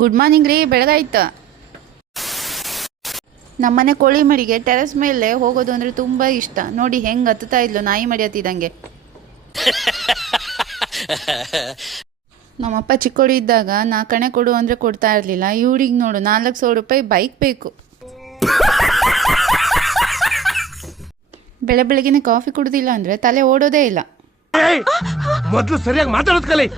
Good morning ರೀ. ಬೆಳಗಾಯ್ತು. ನಮ್ಮನೆ ಕೋಳಿ ಮರಿಗೆ ಟೆರೆಸ್ ಮೇಲೆ ಹೋಗೋದು ಅಂದರೆ ತುಂಬ ಇಷ್ಟ. ನೋಡಿ ಹೆಂಗೆ ಹತ್ತುತ್ತಾ ಇದ್ಲು ನಾಯಿ ಮರಿ ಹತ್ತಿದಂಗೆ. ನಮ್ಮಪ್ಪ ಚಿಕ್ಕೋಡಿ ಇದ್ದಾಗ ನಾ ಕಣೆ ಕೊಡು ಅಂದರೆ ಕೊಡ್ತಾ ಇರಲಿಲ್ಲ. ಇವ್ರಿಗೆ ನೋಡು 4,00,000 ರೂಪಾಯಿ ಬೈಕ್ ಬೇಕು. ಬೆಳಗ್ಗೆನೆ ಕಾಫಿ ಕುಡ್ದಿಲ್ಲ ಅಂದರೆ ತಲೆ ಓಡೋದೇ ಇಲ್ಲ. ಮೊದಲು ಸರಿಯಾಗಿ ಮಾತಾಡೋದು ಕಲಿ.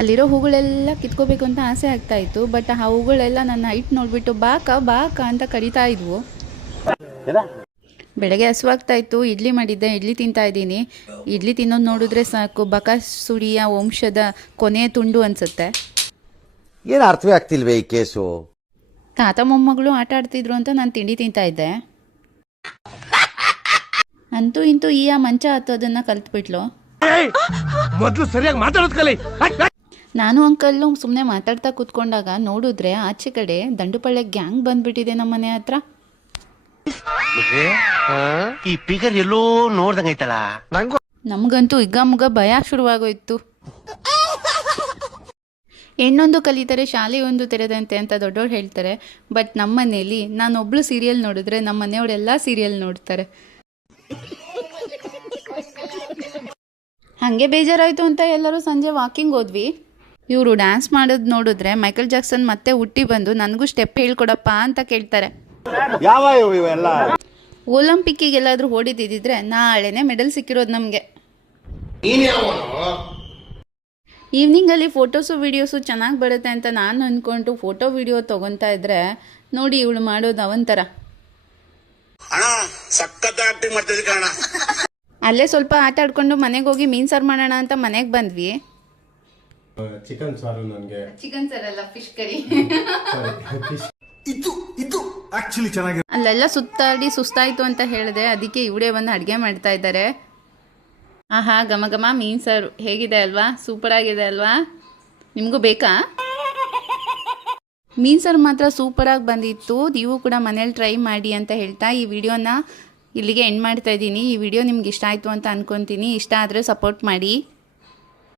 ಅಲ್ಲಿರೋ ಹೂಗಳೆಲ್ಲ ಕಿತ್ಕೋಬೇಕು ಅಂತ ಆಸೆ ಆಗ್ತಾ ಇತ್ತು. ಬಟ್ ಆ ಹೂಗಳೆಲ್ಲ ನನ್ನ ಹೈಟ್ ನೋಡ್ಬಿಟ್ಟು ಬಾಕ ಅಂತ ಕರಿತಾ ಇದ್ವು. ಬೆಳಗ್ಗೆ ಹಸುವಾಗ್ತಾ ಇತ್ತು. ಇಡ್ಲಿ ಮಾಡಿದ್ದೆ, ಇಡ್ಲಿ ತಿಂತಾ ಇದ್ದೀನಿ. ಇಡ್ಲಿ ತಿನ್ನೋದು ನೋಡಿದ್ರೆ ಸಾಕು ಬಕಾಸುರಿಯ ವಂಶದ ಕೊನೆಯ ತುಂಡು ಅನ್ಸುತ್ತೆ. ಏನು ಅರ್ಥವೇ ಆಗ್ತಿಲ್ವೇ ಈ ಕೇಸು? ತಾತ ಮೊಮ್ಮಗಳು ಆಟ ಆಡ್ತಿದ್ರು ಅಂತ ನಾನು ತಿಂಡಿ ತಿಂತಾ ಇದ್ದೆ. ಅಂತೂ ಇಂತೂ ಈ ಮಂಚ ಹತ್ತೋದನ್ನ ಕಲ್ತ್ಬಿಟ್ಲು. ಮೊದಲು ಸರಿಯಾಗಿ ಮಾತಾಡೋದು ಕಲಿ. ನಾನು ಅಂಕಲ್ಲು ಸುಮ್ಮನೆ ಮಾತಾಡ್ತಾ ಕೂತ್ಕೊಂಡಾಗ ನೋಡಿದ್ರೆ ಆಚೆ ಕಡೆ ದಂಡುಪಳ್ಳೆ ಗ್ಯಾಂಗ್ ಬಂದ್ಬಿಟ್ಟಿದೆ ನಮ್ಮ ಮನೆ ಹತ್ರ. ಈ ಫಿಗರ್ ಎಲ್ಲೋ ನೋಡ್ದಂಗೈತಲ್ಲ. ನಮಗಂತೂ ಮುಗ ಭಯ ಶುರುವಾಗೋಯ್ತು. ಹೆಣ್ಣೊಂದು ಕಲಿತರೆ ಶಾಲೆ ಒಂದು ತೆರೆದಂತೆ ಅಂತ ದೊಡ್ಡವ್ರು ಹೇಳ್ತಾರೆ. ಬಟ್ ನಮ್ಮ ಮನೇಲಿ ನಾನೊಬ್ಳು ಸೀರಿಯಲ್ ನೋಡಿದ್ರೆ ನಮ್ಮ ಮನೆಯವರೆಲ್ಲ ಸೀರಿಯಲ್ ನೋಡ್ತಾರೆ. ಹಾಗೆ ಬೇಜಾರಾಯಿತು ಅಂತ ಎಲ್ಲರೂ ಸಂಜೆ ವಾಕಿಂಗ್ ಹೋದ್ವಿ. ಇವರು ಡ್ಯಾನ್ಸ್ ಮಾಡೋದು ನೋಡಿದ್ರೆ ಮೈಕಲ್ ಜಾಕ್ಸನ್ ಮತ್ತೆ ಹುಟ್ಟಿ ಬಂದು ನನಗೂ ಸ್ಟೆಪ್ ಹೇಳ್ಕೊಡಪ್ಪ ಅಂತ ಕೇಳ್ತಾರೆ. ಒಲಿಂಪಿಕ್ಕಿಗೆ ಎಲ್ಲಾದರೂ ಓಡಿದಿದ್ರೆ ನಾಳೆನೆ ಮೆಡಲ್ ಸಿಕ್ಕಿರೋದು ನಮಗೆ. ಈವ್ನಿಂಗಲ್ಲಿ ಫೋಟೋಸು ವಿಡಿಯೋಸು ಚೆನ್ನಾಗಿ ಬರುತ್ತೆ ಅಂತ ನಾನು ಅಂದ್ಕೊಂಡು ಫೋಟೋ ವಿಡಿಯೋ ತೊಗೊತಾ ಇದ್ರೆ ನೋಡಿ ಇವಳು ಮಾಡೋದು ಅವಂತರ. ಅಲ್ಲೇ ಸ್ವಲ್ಪ ಆಟ ಆಡ್ಕೊಂಡು ಮನೆಗೆ ಹೋಗಿ ಮೀನು ಸಾರು ಮಾಡೋಣ ಅಂತ ಮನೆಗೆ ಬಂದ್ವಿ. ಚಿಕನ್ ಸಾರು ನನಗೆ. ಚಿಕನ್ ಸಾರು ಅಲ್ಲ, ಫಿಶ್ ಕರಿ. ಇದು ಆಕ್ಚುಲಿ ಚೆನ್ನಾಗಿ. ಅಲ್ಲೆಲ್ಲ ಸುತ್ತಾಡಿ ಸುಸ್ತಾಯ್ತು ಅಂತ ಹೇಳಿದೆ. ಅದಕ್ಕೆ ಇವರೇ ಬಂದು ಅಡುಗೆ ಮಾಡ್ತಾ ಇದ್ದಾರೆ. ಆಹಾ, ಘಮ ಮೀನು ಸಾರು ಹೇಗಿದೆ ಅಲ್ವಾ? ಸೂಪರ್ ಆಗಿದೆ ಅಲ್ವಾ? ನಿಮಗೂ ಬೇಕಾ? ಮೀನು ಸಾರು ಮಾತ್ರ ಸೂಪರಾಗಿ ಬಂದಿತ್ತು. ನೀವು ಕೂಡ ಮನೇಲಿ ಟ್ರೈ ಮಾಡಿ ಅಂತ ಹೇಳ್ತಾ ಈ ವಿಡಿಯೋನ ಇಲ್ಲಿಗೆ ಎಂಡ್ ಮಾಡ್ತಾ ಇದ್ದೀನಿ. ಈ ವಿಡಿಯೋ ನಿಮ್ಗೆ ಇಷ್ಟ ಆಯಿತು ಅಂತ ಅನ್ಕೊತೀನಿ. ಇಷ್ಟ ಆದರೆ ಸಪೋರ್ಟ್ ಮಾಡಿ.